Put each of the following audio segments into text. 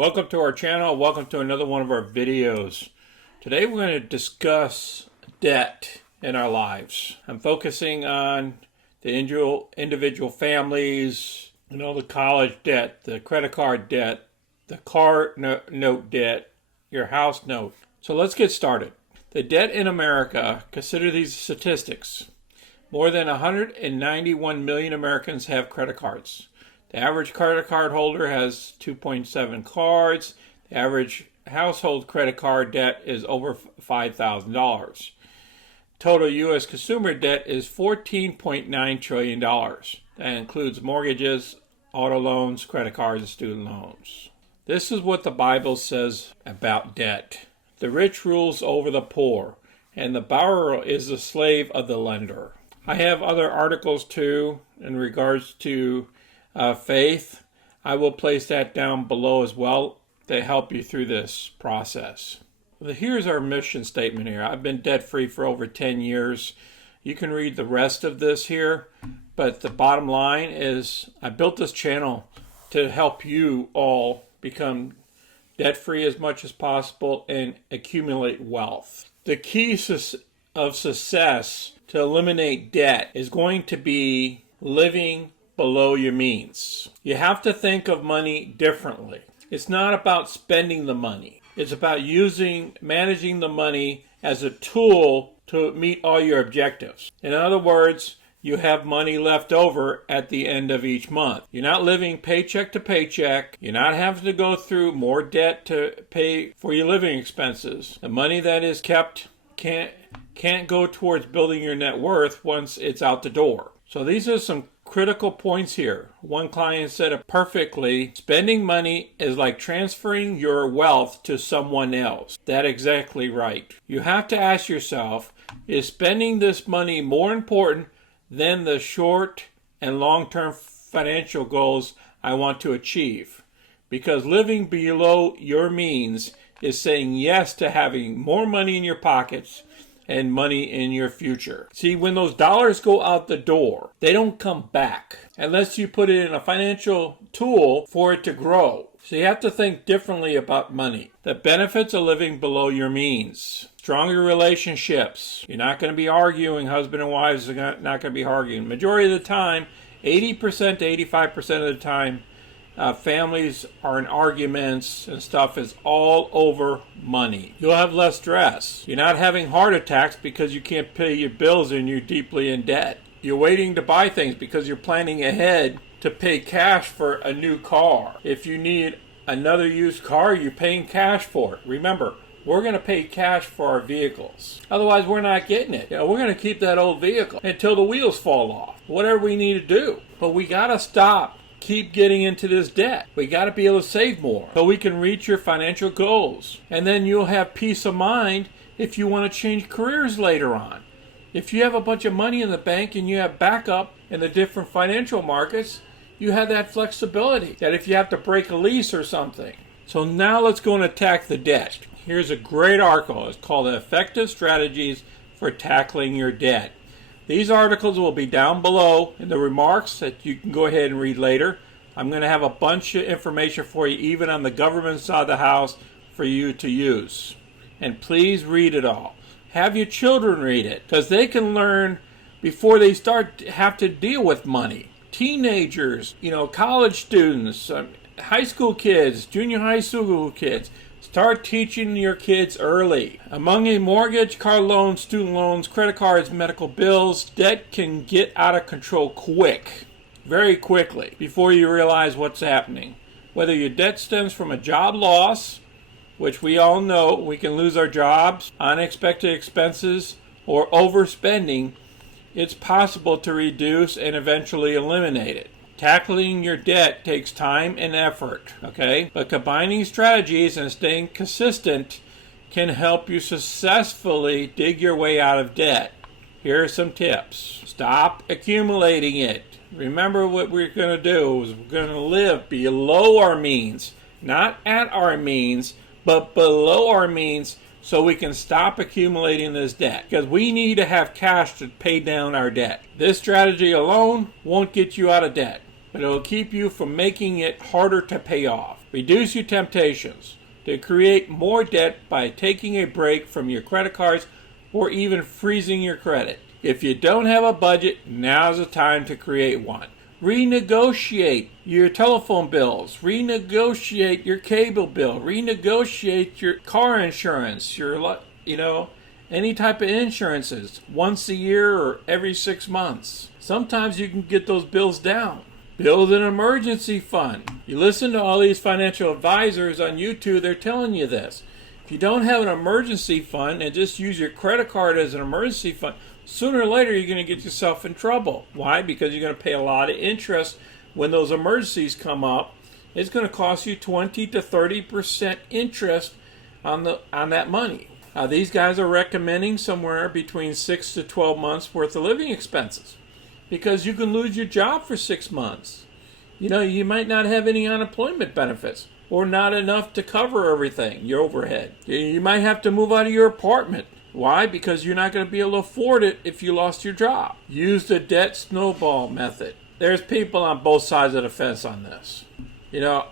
Welcome to our channel. Welcome to another one of our videos. Today we're going to discuss debt in our lives. I'm focusing on the individual families, the college debt, the credit card debt, the car note debt, your house note. So let's get started. The debt in America, consider these statistics. More than 191 million Americans have credit cards. The average credit card holder has 2.7 cards. The average household credit card debt is over $5,000. Total U.S. consumer debt is $14.9 trillion. That includes mortgages, auto loans, credit cards, and student loans. This is what the Bible says about debt. The rich rules over the poor, and the borrower is the slave of the lender. I have other articles too in regards to faith. I will place that down below as well to help you through this process. Here's our mission statement here. I've been debt-free for over 10 years. You can read the rest of this here, but the bottom line is I built this channel to help you all become debt-free as much as possible and accumulate wealth. The key of success to eliminate debt is going to be living below your means. You have to think of money differently. It's not about spending the money. It's about managing the money as a tool to meet all your objectives. In other words, you have money left over at the end of each month. You're not living paycheck to paycheck. You're not having to go through more debt to pay for your living expenses. The money that is kept can't go towards building your net worth once it's out the door. So these are some critical points here. One client said it perfectly. Spending money is like transferring your wealth to someone else. That's exactly right. You have to ask yourself, is spending this money more important than the short and long-term financial goals I want to achieve? Because living below your means is saying yes to having more money in your pockets and money in your future. See, when those dollars go out the door, they don't come back unless you put it in a financial tool for it to grow. So you have to think differently about money. The benefits of living below your means. Stronger relationships. You're not going to be arguing. Husband and wives are not going to be arguing. Majority of the time, 80% to 85% of the time, families are in arguments and stuff is all over money. You'll have less stress. You're not having heart attacks because you can't pay your bills and you're deeply in debt. You're waiting to buy things because you're planning ahead to pay cash for a new car. If you need another used car, you're paying cash for it. Remember, we're going to pay cash for our vehicles. Otherwise, we're not getting it. We're going to keep that old vehicle until the wheels fall off. Whatever we need to do. But we got to stop. Keep getting into this debt. We got to be able to save more so we can reach your financial goals. And then you'll have peace of mind if you want to change careers later on. If you have a bunch of money in the bank and you have backup in the different financial markets, you have that flexibility that if you have to break a lease or something. So now let's go and attack the debt. Here's a great article. It's called Effective Strategies for Tackling Your Debt. These articles will be down below in the remarks that you can go ahead and read later. I'm going to have a bunch of information for you, even on the government side of the house, for you to use. And please read it all. Have your children read it, because they can learn before they have to deal with money. Teenagers, college students, high school kids, junior high school kids. Start teaching your kids early. Among a mortgage, car loans, student loans, credit cards, medical bills, debt can get out of control quick, very quickly, before you realize what's happening. Whether your debt stems from a job loss, which we all know we can lose our jobs, unexpected expenses, or overspending, it's possible to reduce and eventually eliminate it. Tackling your debt takes time and effort, okay? But combining strategies and staying consistent can help you successfully dig your way out of debt. Here are some tips. Stop accumulating it. Remember what we're going to do is we're going to live below our means, not at our means, but below our means so we can stop accumulating this debt, because we need to have cash to pay down our debt. This strategy alone won't get you out of debt, but it'll keep you from making it harder to pay off. Reduce your temptations to create more debt by taking a break from your credit cards or even freezing your credit. If you don't have a budget, now's the time to create one. Renegotiate your telephone bills, renegotiate your cable bill, renegotiate your car insurance, any type of insurances once a year or every 6 months. Sometimes you can get those bills down. Build an emergency fund. You listen to all these financial advisors on YouTube, they're telling you this. If you don't have an emergency fund and just use your credit card as an emergency fund, sooner or later you're going to get yourself in trouble. Why? Because you're going to pay a lot of interest when those emergencies come up. It's going to cost you 20 to 30% interest on that money. These guys are recommending somewhere between 6 to 12 months worth of living expenses, because you can lose your job for 6 months. You might not have any unemployment benefits or not enough to cover everything, your overhead. You might have to move out of your apartment. Why? Because you're not going to be able to afford it if you lost your job. Use the debt snowball method. There's people on both sides of the fence on this.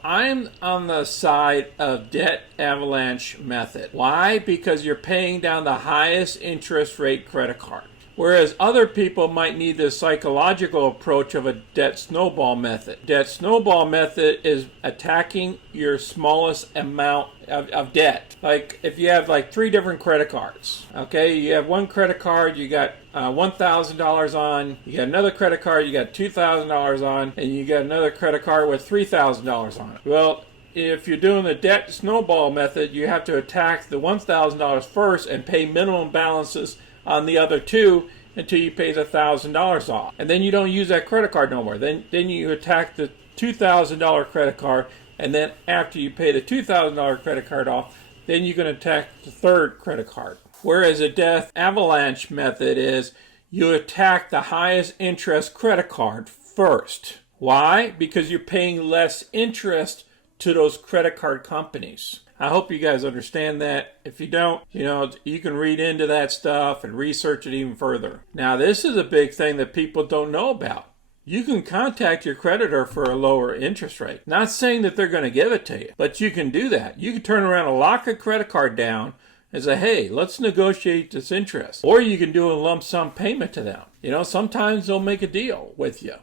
I'm on the side of debt avalanche method. Why? Because you're paying down the highest interest rate credit card. Whereas other people might need the psychological approach of a debt snowball method. Debt snowball method is attacking your smallest amount of debt. Like if you have like 3 different credit cards, okay? You have one credit card, you got $1,000 on, you got another credit card, you got $2,000 on, and you got another credit card with $3,000 on it. Well, if you're doing the debt snowball method, you have to attack the $1,000 first and pay minimum balances on the other 2 until you pay the $1,000 off. And then you don't use that credit card no more. Then you attack the $2,000 credit card, and then after you pay the $2,000 credit card off, then you can attack the 3rd credit card. Whereas a debt avalanche method is you attack the highest interest credit card first. Why? Because you're paying less interest to those credit card companies. I hope you guys understand that. If you don't, you can read into that stuff and research it even further. Now, this is a big thing that people don't know about. You can contact your creditor for a lower interest rate. Not saying that they're going to give it to you, but you can do that. You can turn around and lock a credit card down and say, hey, let's negotiate this interest. Or you can do a lump sum payment to them. Sometimes they'll make a deal with you.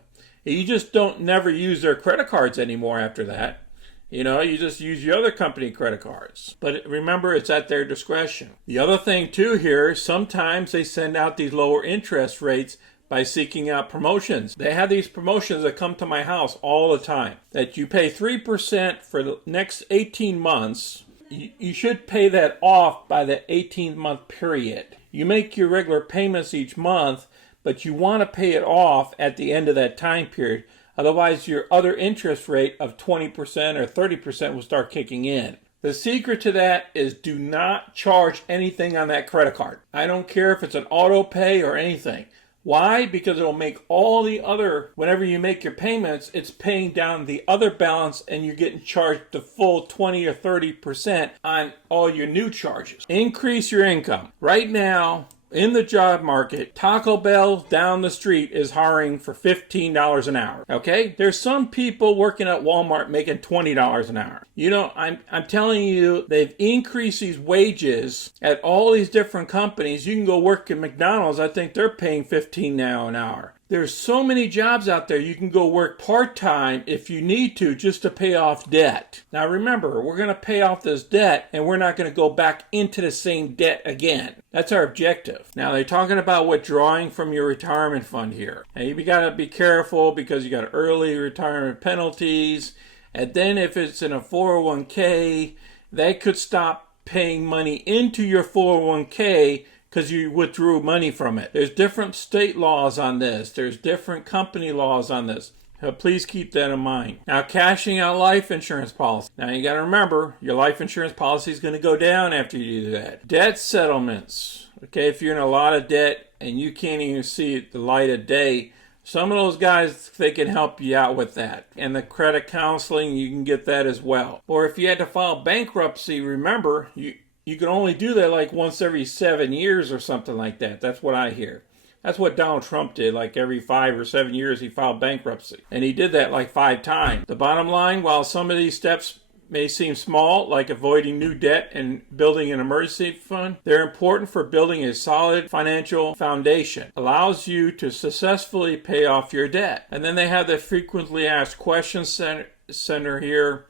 You just don't never use their credit cards anymore after that. You just use your other company credit cards. But remember, it's at their discretion. The other thing, too, here, sometimes they send out these lower interest rates by seeking out promotions. They have these promotions that come to my house all the time. That you pay 3% for the next 18 months. You should pay that off by the 18-month period. You make your regular payments each month, but you want to pay it off at the end of that time period. Otherwise, your other interest rate of 20% or 30% will start kicking in. The secret to that is do not charge anything on that credit card. I don't care if it's an auto pay or anything. Why? Because it'll make all the other, whenever you make your payments, it's paying down the other balance and you're getting charged the full 20 or 30% on all your new charges. Increase your income. Right now, in the job market, Taco Bell down the street is hiring for $15 an hour. Okay? There's some people working at Walmart making $20 an hour. I'm telling you, they've increased these wages at all these different companies. You can go work at McDonald's. I think they're paying $15 now an hour. There's so many jobs out there. You can go work part-time if you need to just to pay off debt. Now remember, we're going to pay off this debt and we're not going to go back into the same debt again. That's our objective. Now they're talking about withdrawing from your retirement fund here. Now you got to be careful because you got early retirement penalties. And then if it's in a 401k, they could stop paying money into your 401k because you withdrew money from it. There's different state laws on this. There's different company laws on this. So please keep that in mind. Now, cashing out life insurance policy. Now, you got to remember, your life insurance policy is going to go down after you do that. Debt settlements. Okay, if you're in a lot of debt and you can't even see the light of day, some of those guys, they can help you out with that. And the credit counseling, you can get that as well. Or if you had to file bankruptcy, remember, you can only do that like once every 7 years or something like that. That's what I hear. That's what Donald Trump did. Like every 5 or 7 years he filed bankruptcy. And he did that like 5 times. The bottom line, while some of these steps may seem small, like avoiding new debt and building an emergency fund, they're important for building a solid financial foundation. Allows you to successfully pay off your debt. And then they have the frequently asked questions center here.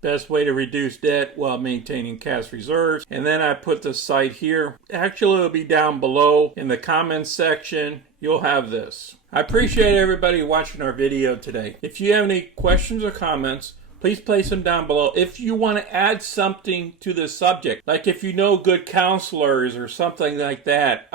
Best way to reduce debt while maintaining cash reserves. And then I put the site here. Actually, it'll be down below in the comments section. You'll have this. I appreciate everybody watching our video today. If you have any questions or comments, please place them down below. If you want to add something to the subject, like if you know good counselors or something like that,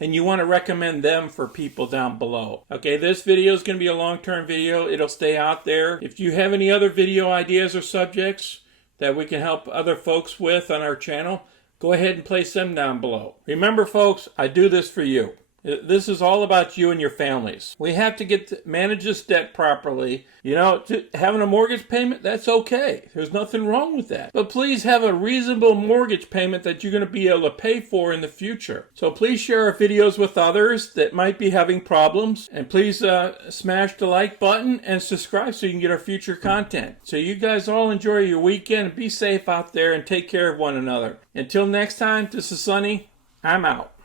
and you want to recommend them for people down below. Okay, this video is going to be a long-term video. It'll stay out there. If you have any other video ideas or subjects that we can help other folks with on our channel, go ahead and place them down below. Remember, folks, I do this for you. This is all about you and your families. We have to manage this debt properly. You know, having a mortgage payment, that's okay. There's nothing wrong with that. But please have a reasonable mortgage payment that you're going to be able to pay for in the future. So please share our videos with others that might be having problems. And please smash the like button and subscribe so you can get our future content. So you guys all enjoy your weekend. Be safe out there and take care of one another. Until next time, this is Sonny. I'm out.